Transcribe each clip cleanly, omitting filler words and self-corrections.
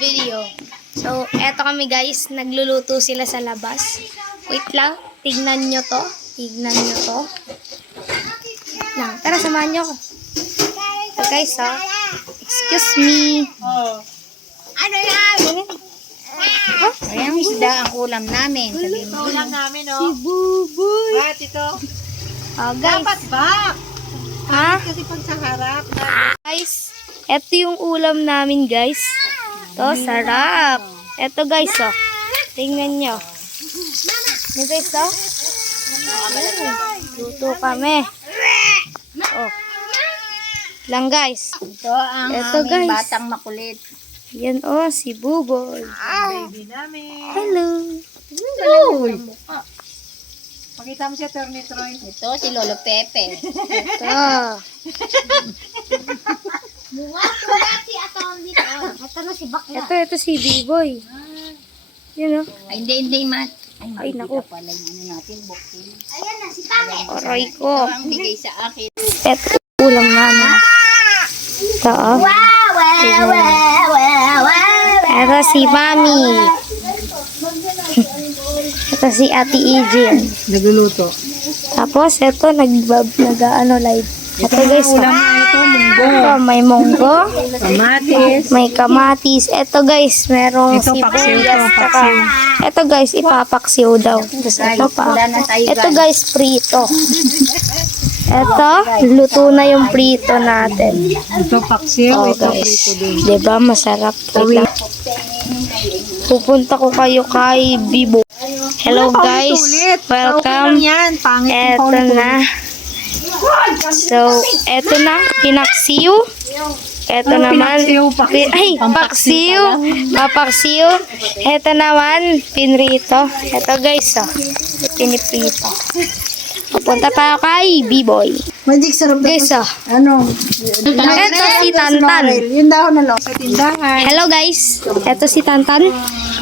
video. So, eto kami guys, nagluluto sila sa labas. Wait lang, tignan nyo to. Tignan nyo to. Lang, tara, samahan nyo ko. So guys, excuse me. Oh. Ano yan? Oh, Ayan, isda ang ulam namin. Sabihin mo. Ulam namin, si oh. Buboy. Ba't ito? Oh, guys. Dapat ba? Ha? Kasi pag sa harap. Guys, eto yung ulam namin guys. To, sarap. Eto guys, oh. Tingnan nyo. Ito guys, oh. Luto kami. Oh. Lang guys. Ito ang Eto, aming guys. batang makulit. Yan, oh, si Buboy. Baby namin. Hello. Uy! Pakita mo siya, Attorney Troy. Ito si Lolo Pepe. Ito. Ito si Biboy. Yan, oh. Ay, hindi, Mat. Ay, naku. Pala yung ano natin, buktin. Aray Ito ko. ang bigay sa akin. Ito ulam namin. Ito, oh. Ito si Mami. Ito si Ate Ijin. Nagluluto. Tapos, ito, nag-ano live. Ito guys, oh. Ulam na ito, munggo. Ito, may monggo. Kamatis. May kamatis. Ito guys, merong Ito, paksiw to, sibuyas. paksiw. Ito guys, ipapaksiw daw. Tapos ito pa. Wala na tayo Ito guys, prito. Ito, luto na yung prito natin. Ito, paksiw. Oh Ito, guys, prito din. diba masarap? Wait lang. Pupunta ko kayo kay Bibo. Hello guys, welcome. Yan, pangit Eto na. So, eto na, pinaksiw. Eto naman, ay, paksiw. Papaksiw. Eto naman, pinrito. Eto guys, oh, piniprito. Pupunta pa ako kay B-Boy. Magic sarap na. Guys, oh. Ano? Eto si Tantan. Yung dahon na lang sa tindahan. Hello guys, eto si Tantan.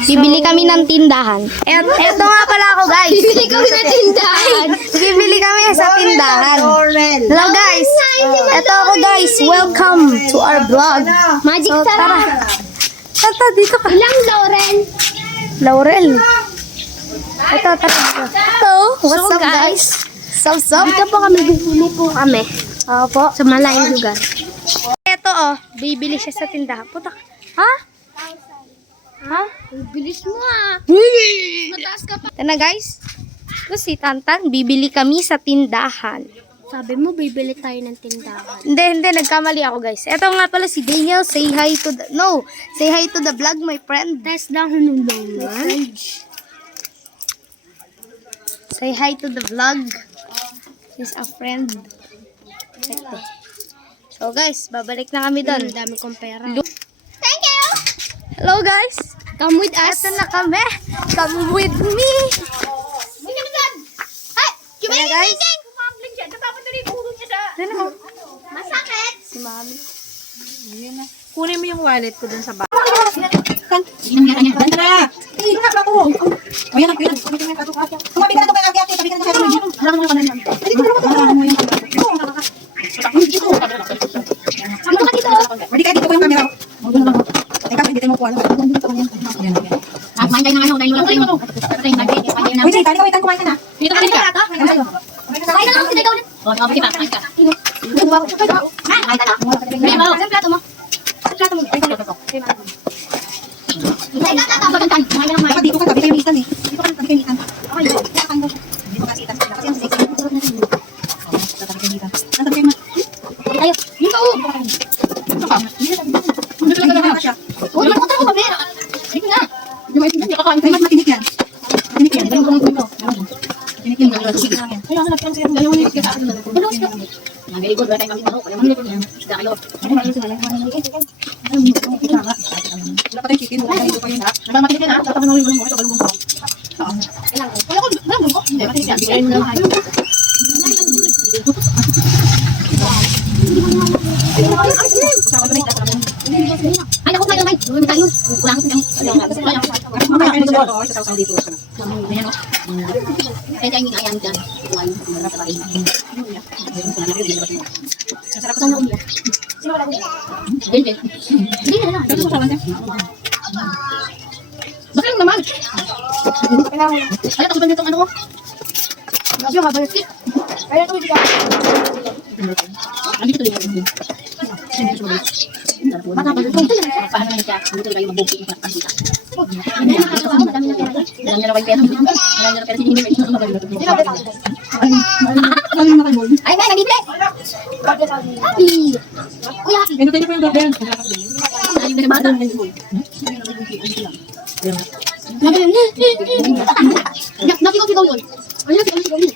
Bibili kami ng tindahan. Eto nga pala ako guys. Bibili kami ng tindahan. Bibili kami sa tindahan. Laurel. Hello guys. Eto ako guys. Welcome to our vlog. Magic tara. Tata dito ka. Ilang Laurel? Laurel. Eto tara. Ito. What's up guys? What's up? Dito po kami. Bibili po kami. Opo. Sa malayong lugar. Eto oh. Bibili siya sa tindahan. Puta. Ha? Ha? Bilis mo ah. Mataas ka pa. Ito na guys. Ito si Tantan. Bibili kami sa tindahan. Sabi mo, bibili tayo ng tindahan. Hindi. Nagkamali ako guys. Ito nga pala si Daniel. Say hi to the... No. Say hi to the vlog, my friend. Test lang naman. Say hi to the vlog. He's a friend. Ito. So guys, babalik na kami doon. Ang dami kong pera. Thank you! Hello guys! Come with us. Ito na kami. Come with me. Kaya guys. Ano? Masakit. Si Mami. Kunin mo yung wallet ko dun sa bag. Ay, naku, may. Gawin tayo. Kulang ko Kaya yung ayan dyan. Masarap ko sana umiyak. Sino wala umiyak? Hindi na lang. Bakit naman? Alam ko ba nitong ano ko? Grabe yung haba yung stick. Kaya ito, hindi ka. Hindi ko tuloy. Baka ba ito? Paano na siya? Hindi ko kayo mag-booking sa kasita. Madami na pera. Madami na pera. Madami na pera. Hindi ay, may nandito eh. Happy. Kuya, happy. Ganito tayo po yung doorbell. Ayun na bata. Nakikaw yun. Ayun, nakikaw yun.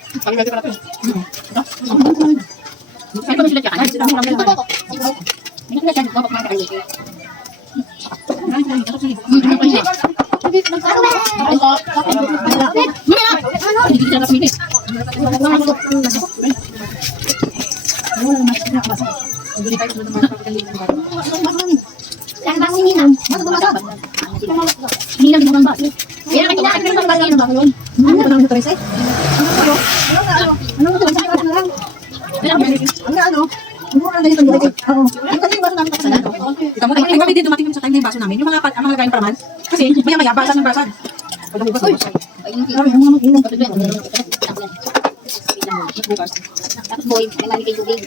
Ay, pa sila tiyakan. Ay, sila tiyakan. Ito ko. Hindi ko na siya. Bapak mga kayo. Ay, kami din dumating kami sa time na yung baso namin. Yung mga lagayin para man. Kasi maya-maya, basag ng basag. Pagkabukas ng basag. Tapos boy, may mali kayo tubig.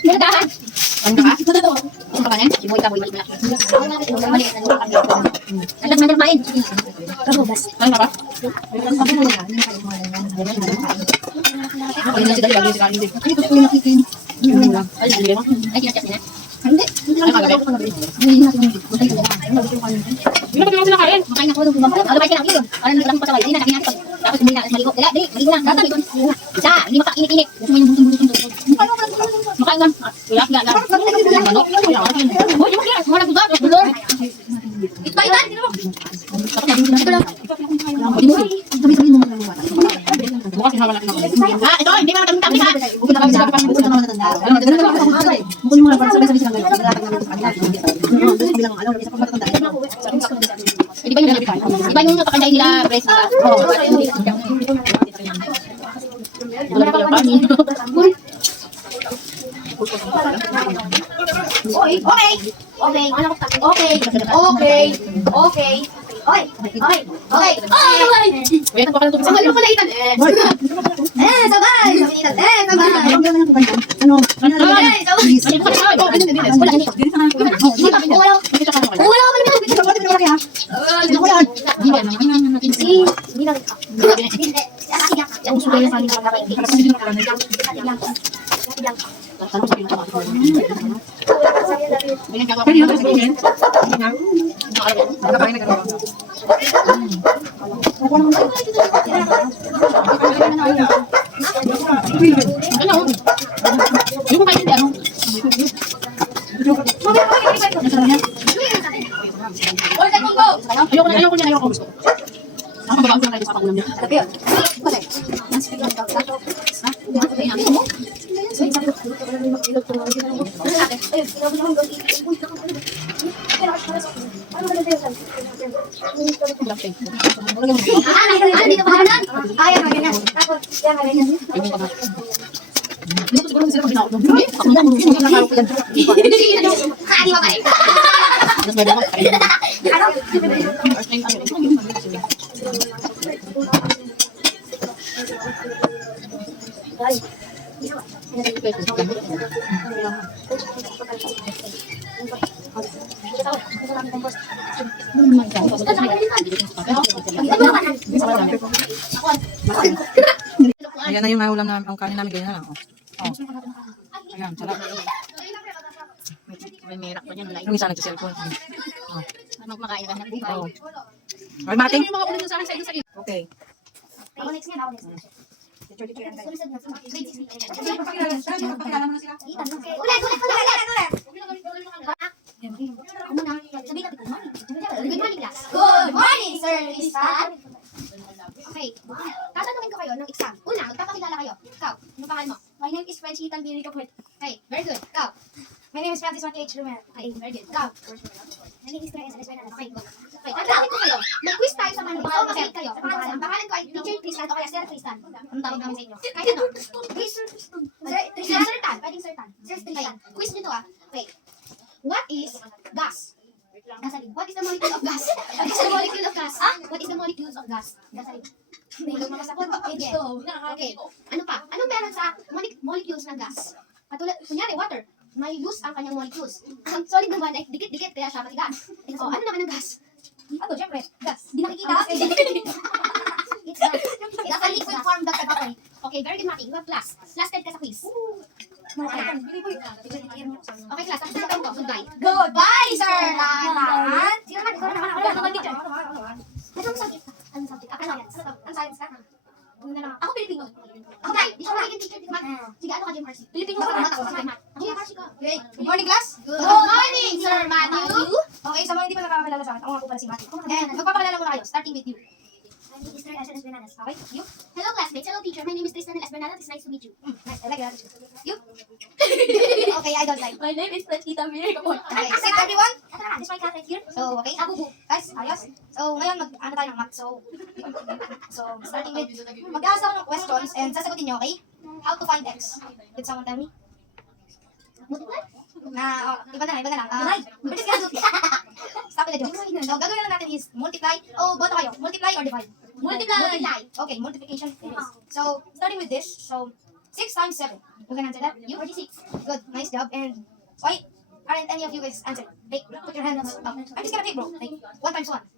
Nilagahan. Ano ka? Ano ka yan? Si boy ka, boy, mali malaki. Maliit na nilagahan. Alam na nagmain. Karubas. Ano ka ba? Ay, kinachat niya. Hindi. Hindi lang ako. Hindi na Hindi na sila kain. makain ako doon. Ano ba kinakit yun? Parang lang pa sa hindi na kinakit. Tapos hindi na maligo. Kaya di, maligo na. Tatami doon. Isa, hindi makainit-init. Gusto mo yung butong-butong. Makain lang. Wala, wala. Ano? Hoy, yung kaya, wala bugat. Bulor. Ito ba itan? Tapos na din ko lang. Sabi-sabi mo lang. Bukas yung natin ako. Ah, ito, hindi ba matang-tang ha? Bukod na kami sa kapatid. Bukod na kami natanda. Alam mo, tinanong ako kung ano. Bukod mo lang para sabi-sabi silang gano'n. Nilatag namin sa kanila. Sabi lang, ano, sa pagmatanda. Di ba yung napakanday nila, press nila? Wala pa kami. Okay. Okay. Okay. Okay. Okay. Okay. Okay. Okay. Okay. Wait, ang kapatid. Sabay mo pala itan. Sabay. Sabay. Ano? Sabay. Wala ganito. Wala. Wala ka Pwede yun sa kitchen? Nakakain na gano'n. Ano? Yung kain hindi ano? Ayoko niya. Gusto ko. Ako babago lang kayo sa pakulam niya. Dito pa naman. Ayaw ka ganyan. Tapos, yan ka ganyan. Hindi ko siguro sila pag ginawag doon. Hindi. Ako na. Hindi ko lang yan. Kani ba kayo? Tapos may dama. Ayan na yung ulam namin. Ang kanin namin ganyan lang. Ayan, sarap. May merak pa dyan. Yung isa nag-cellphone. Magmakain ka na. Oo. Ay, Martin. Yung mga ulam sa akin sa isa. Okay. Ako next nga. Ako next. Good morning, Sir Tristan. Okay. Tatanungin ko kayo ng exam. Una, magpapakilala kayo. Ikaw, ano pangalan mo? My name is French Ethan Billy Kaput. Okay, very good. Ikaw. My name is Francis Mati H. Romero. Okay, very good. Ikaw. My name is Teresa Esmeralda. Okay, good. Okay, tatanungin ko kayo. Mag-quiz tayo sa mga pangalan kayo. Ang pangalan ko ay Teacher Tristan o kaya Sir Tristan. Anong tawag namin sa inyo? Kahit ano. Quiz Sir Tristan. Sir Tan. Pwedeng Sir Tan. Sir Tristan. Quiz nyo to ah. Okay. What is Gasoline. What is the molecule of gas? What is the molecule of gas? What is the molecules of gas? Gasoline. Okay. Okay. Ano pa? Anong meron sa molecules ng gas? Katulad, kunyari, water. May loose ang kanyang molecules. Ang solid naman ay dikit-dikit kaya siya matigas. So, ano naman ang gas? Ano, syempre, gas. Di nakikita. It's a liquid form that evaporate. Okay, very good, Maki. You have class. Last ka sa quiz. Okay, class. Tapos na ko. Goodbye. Goodbye, sir! Lahat! Sino naman? Ako naman, teacher. Anong subject ka? Anong subject? Ang science ka? Ako Pilipino. Ako tayo. Di siya magiging teacher. Sige, ano ka, GMRC? Pilipino ka naman ako. GMRC ka. Good morning, class. Good morning, Sir Matthew. Okay, sa mga hindi pa nakakakilala sa akin, ako nga po pala si Matthew. And magpapakilala muna kayo, starting with you. My name is Mr. S. Bernardes. Okay, you? Hello, classmates. Hello, teacher. My name is Tristan S. Bernardes. It's nice to meet you. Nice. I like that. You? Okay, I don't like. My name is Tita Miri. Okay, sit everyone. This is my cat right here. So, okay. Guys, ayos. So, ngayon, ano tayo ng math. So, starting with, mag-aas ako ng questions and sasagutin nyo, okay? How to find x. Did someone tell me? Iba na lang. We're just gonna do stop with the jokes. So, gagawin lang natin is multiply. Oh, boto kayo. Multiply or divide? Multiply. Okay, multiplication it is. So, starting with this. So, 6 times 7. You can answer that? You? 46. Good. Nice job. And, why aren't any of you guys answer? Like, put your hands up. I'm just gonna take, bro. Like, 1 times 1. 2.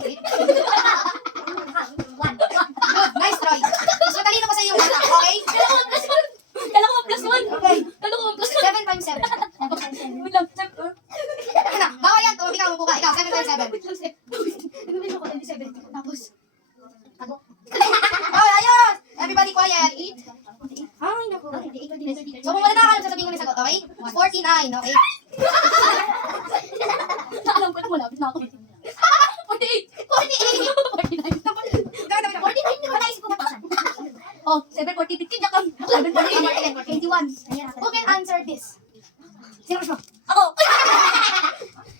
Okay. 1. Good. Nice try. So, talino pa sa yung bata. Okay? Kala ko plus 1. Okay. Kala ko plus 7 times 7. Wait lang. Bawa yan. Kung hindi ka mabuka. Ikaw, 7 times 7. Tapos, oh, ayos! Everybody quiet. 8. Ay, naku. So, kung wala nakakalam, sasabihin ko na sagot, okay? 49, okay? Alam ko na malapit na ako. 48! 49 na ba naisip ko matasan? Oh, 740. Kanya ka. 21. Who can answer this? Sino gusto? Ako.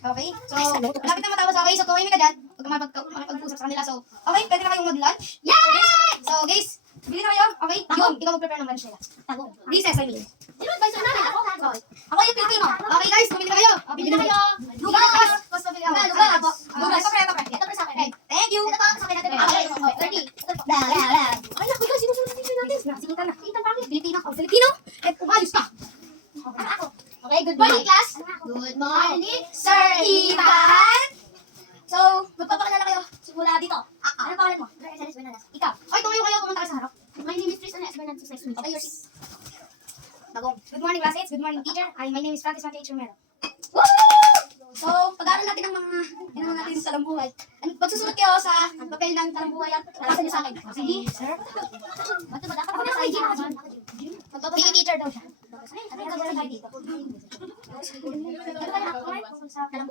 Okay? So, malapit na matapos, okay? So, tumimik ka dyan. Huwag ka makapag-usap sa kanila. So, okay? Pwede na kayong mag-lunch? Yes! So, guys, bili na kayo? Okay? Yung, ikaw mag-prepare ng lunch nila. Recess, I mean. Sino advisor namin? Ako yung Pilipino. Okay, guys, bumili na kayo. Bili na kayo. Lugas! Gusto bili ako. Lugas! Ito pre sa akin. Thank you. Ito pa sa akin natin. Okay, 30. Ay, naku, guys, sino natin? Sikitan na. Pilipino. Filipino? Eh, umayos ka. Ako. Okay, good morning, class. Good morning, Sir Ethan. So, magpapakilala kayo simula dito. Ano pangalan mo? Ikaw. Ay, tumayo kayo, pumunta kayo sa harap. My name is Tristan S. Bernardes. Nice to meet you. Okay, yours. Bagong. Good morning, classmates. Good morning, teacher. My name is Francis Mateo Chumero. So, pag-aaral natin ng mga natin sa talambuhay. Pagsusulat kayo sa papel ng talambuhay at nasa niyo sa akin. Sige, sir. Ba't ba dapat na sa IG? Sige, teacher daw siya. Ano ka tayo dito?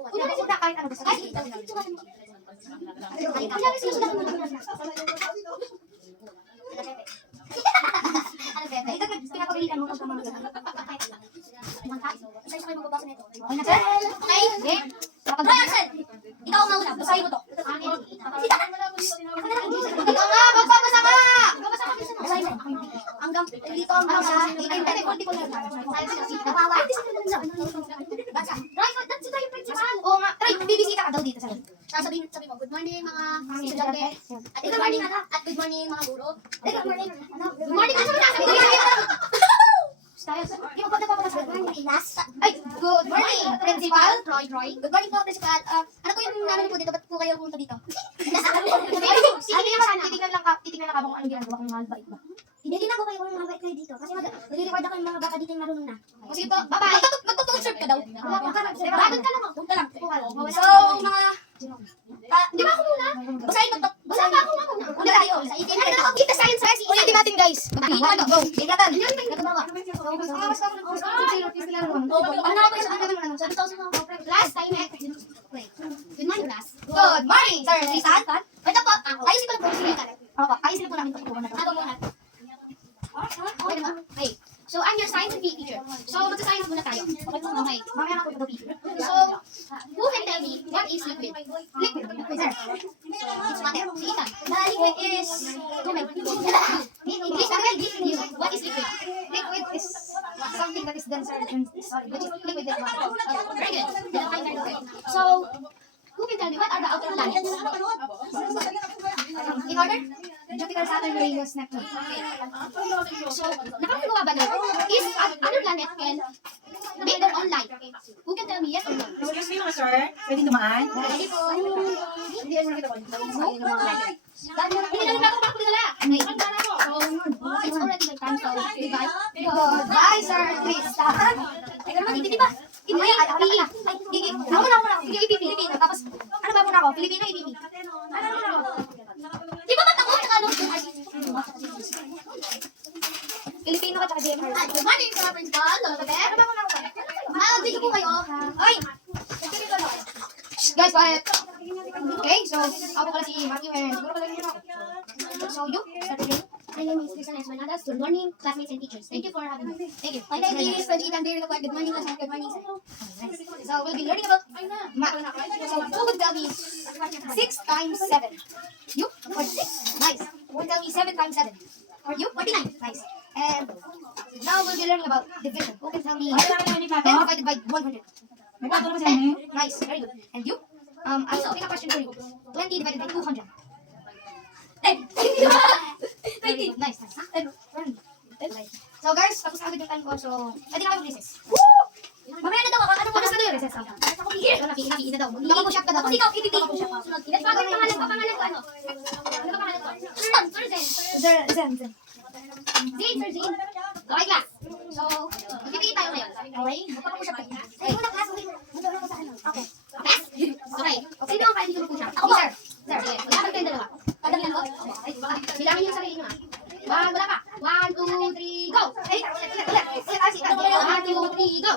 Una rin sila kahit ano gusto. Kahit sinusulat mo na. Ano Pepe? Ito pinapagalitan mo pag mga ganun. Isa kayo magbabasa nito. Okay na, sir? Okay? Okay? Hoy, Axel! Ikaw ang mauna. Basahin mo to. Ikaw nga! Magbabasa ka! Basahin mo. Hanggang dito ang basa. Ay, pwede ko na. Nawawa. Basa. Try ko. That's yung principal. Oo nga. Try. Bibisita ka daw dito. Sabi mo, good morning mga estudyante. At good morning mga guro. Good morning. Good morning. Sabi mo ay, good morning, Principal. Roy. Good morning po, Principal. Ano po yung namin po dito? Ba't po kayo pumunta dito? Titignan lang ka kung anong ginagawa kong malbait ba? Hindi na po kayo kung mabait kayo dito. Kasi mag-reward ako yung mga baka dito yung marunong na. Sige po, bye-bye. Magtutuserve ka daw. Doon ka lang. So, mga... Di ba ako muna? Basahin mo to. Basahin ba ako muna? Una tayo. Kita science guys. Ulitin natin guys. Go. Bigatan. Nagbawa. Last time eh. Good morning, class. Good morning, sir. Tristan. Ito po. Ayusin ko lang po. Ayusin po namin ito. Ako muna. Okay. So, I'm your science and PE teacher. So, magsa-science muna tayo. Okay. Mamaya na po ito PE. So, who can tell me what is liquid? Liquid. Sir. It's water. Si Ethan. The liquid is tubig. English natin. What is liquid? Liquid is something that is then sir, sorry, which is liquid this one. Very good. Very good. So, who can tell me what are the outer planets? In order? Jupiter, Saturn, Uranus, Neptune. Okay. So, nakakagawa ba nun? Is other planet can make their own light? Who can tell me yes or no? Excuse me mga sir, pwedeng dumaan? Ready po? Hindi naman nakita ko. Hindi naman ako nila. Okay. So, it's already my time, so goodbye. Goodbye, sir. Please, stop. Teka naman, ipipi ba? Ipipi. Gigi. Ako na. Sige, ipipi. Tapos, ano ba muna ako? Pilipino, ipipi. Di ba ba't ako? Tsaka ano? Pilipino ka tsaka JMR. Good morning, mga principal. Ano ba muna ako? Dito po kayo. Ay! Shh, guys, quiet. Okay, so, ako pala si Matthew and siguro pala rin ako. So, you, start again. My name is Kristen Esmeraldas. Good morning, classmates and teachers. Thank you for having me. Thank you. My name is Panjitan Derrick. Good morning, class. Good morning, sir. Nice. So, we'll be learning about math. So, who would tell me 6 times 7? You? 46. Nice. Who would tell me 7 times 7? Or you? 49. Nice. And now we'll be learning about division. Who can tell me 10 divided by 100? May plato na ba sa inyo? Nice. Very good. And you? I also pick a question for you. 20 divided by 200. 20. Nice. So guys, tapos agad yung time ko. So, pwede na kayo recess. Mamaya na daw ako. Ano oras na daw yung recess? Nakikiin na daw. Nakapush up ka daw. Kasi ikaw, ipipi. Sunod. Let's bagay pangalan ko. Pangalan ko ano? Ano ba pangalan ko? Stop. Sir Zen. Zen. Sir Zen. Okay, class. So, ipipi tayo ngayon. Okay? Magpapapush up ka. Ay, muna class. Okay. Class? Okay. Sino ang kaya dito mag-push up? Ako ba? Sir, sige. Magkakal kayo dalawa. Padamihan ko. Bilangin yung sarili nyo ha. Wala pa. 1, 2, 3, go! Ulit. 1, 2, 3, go!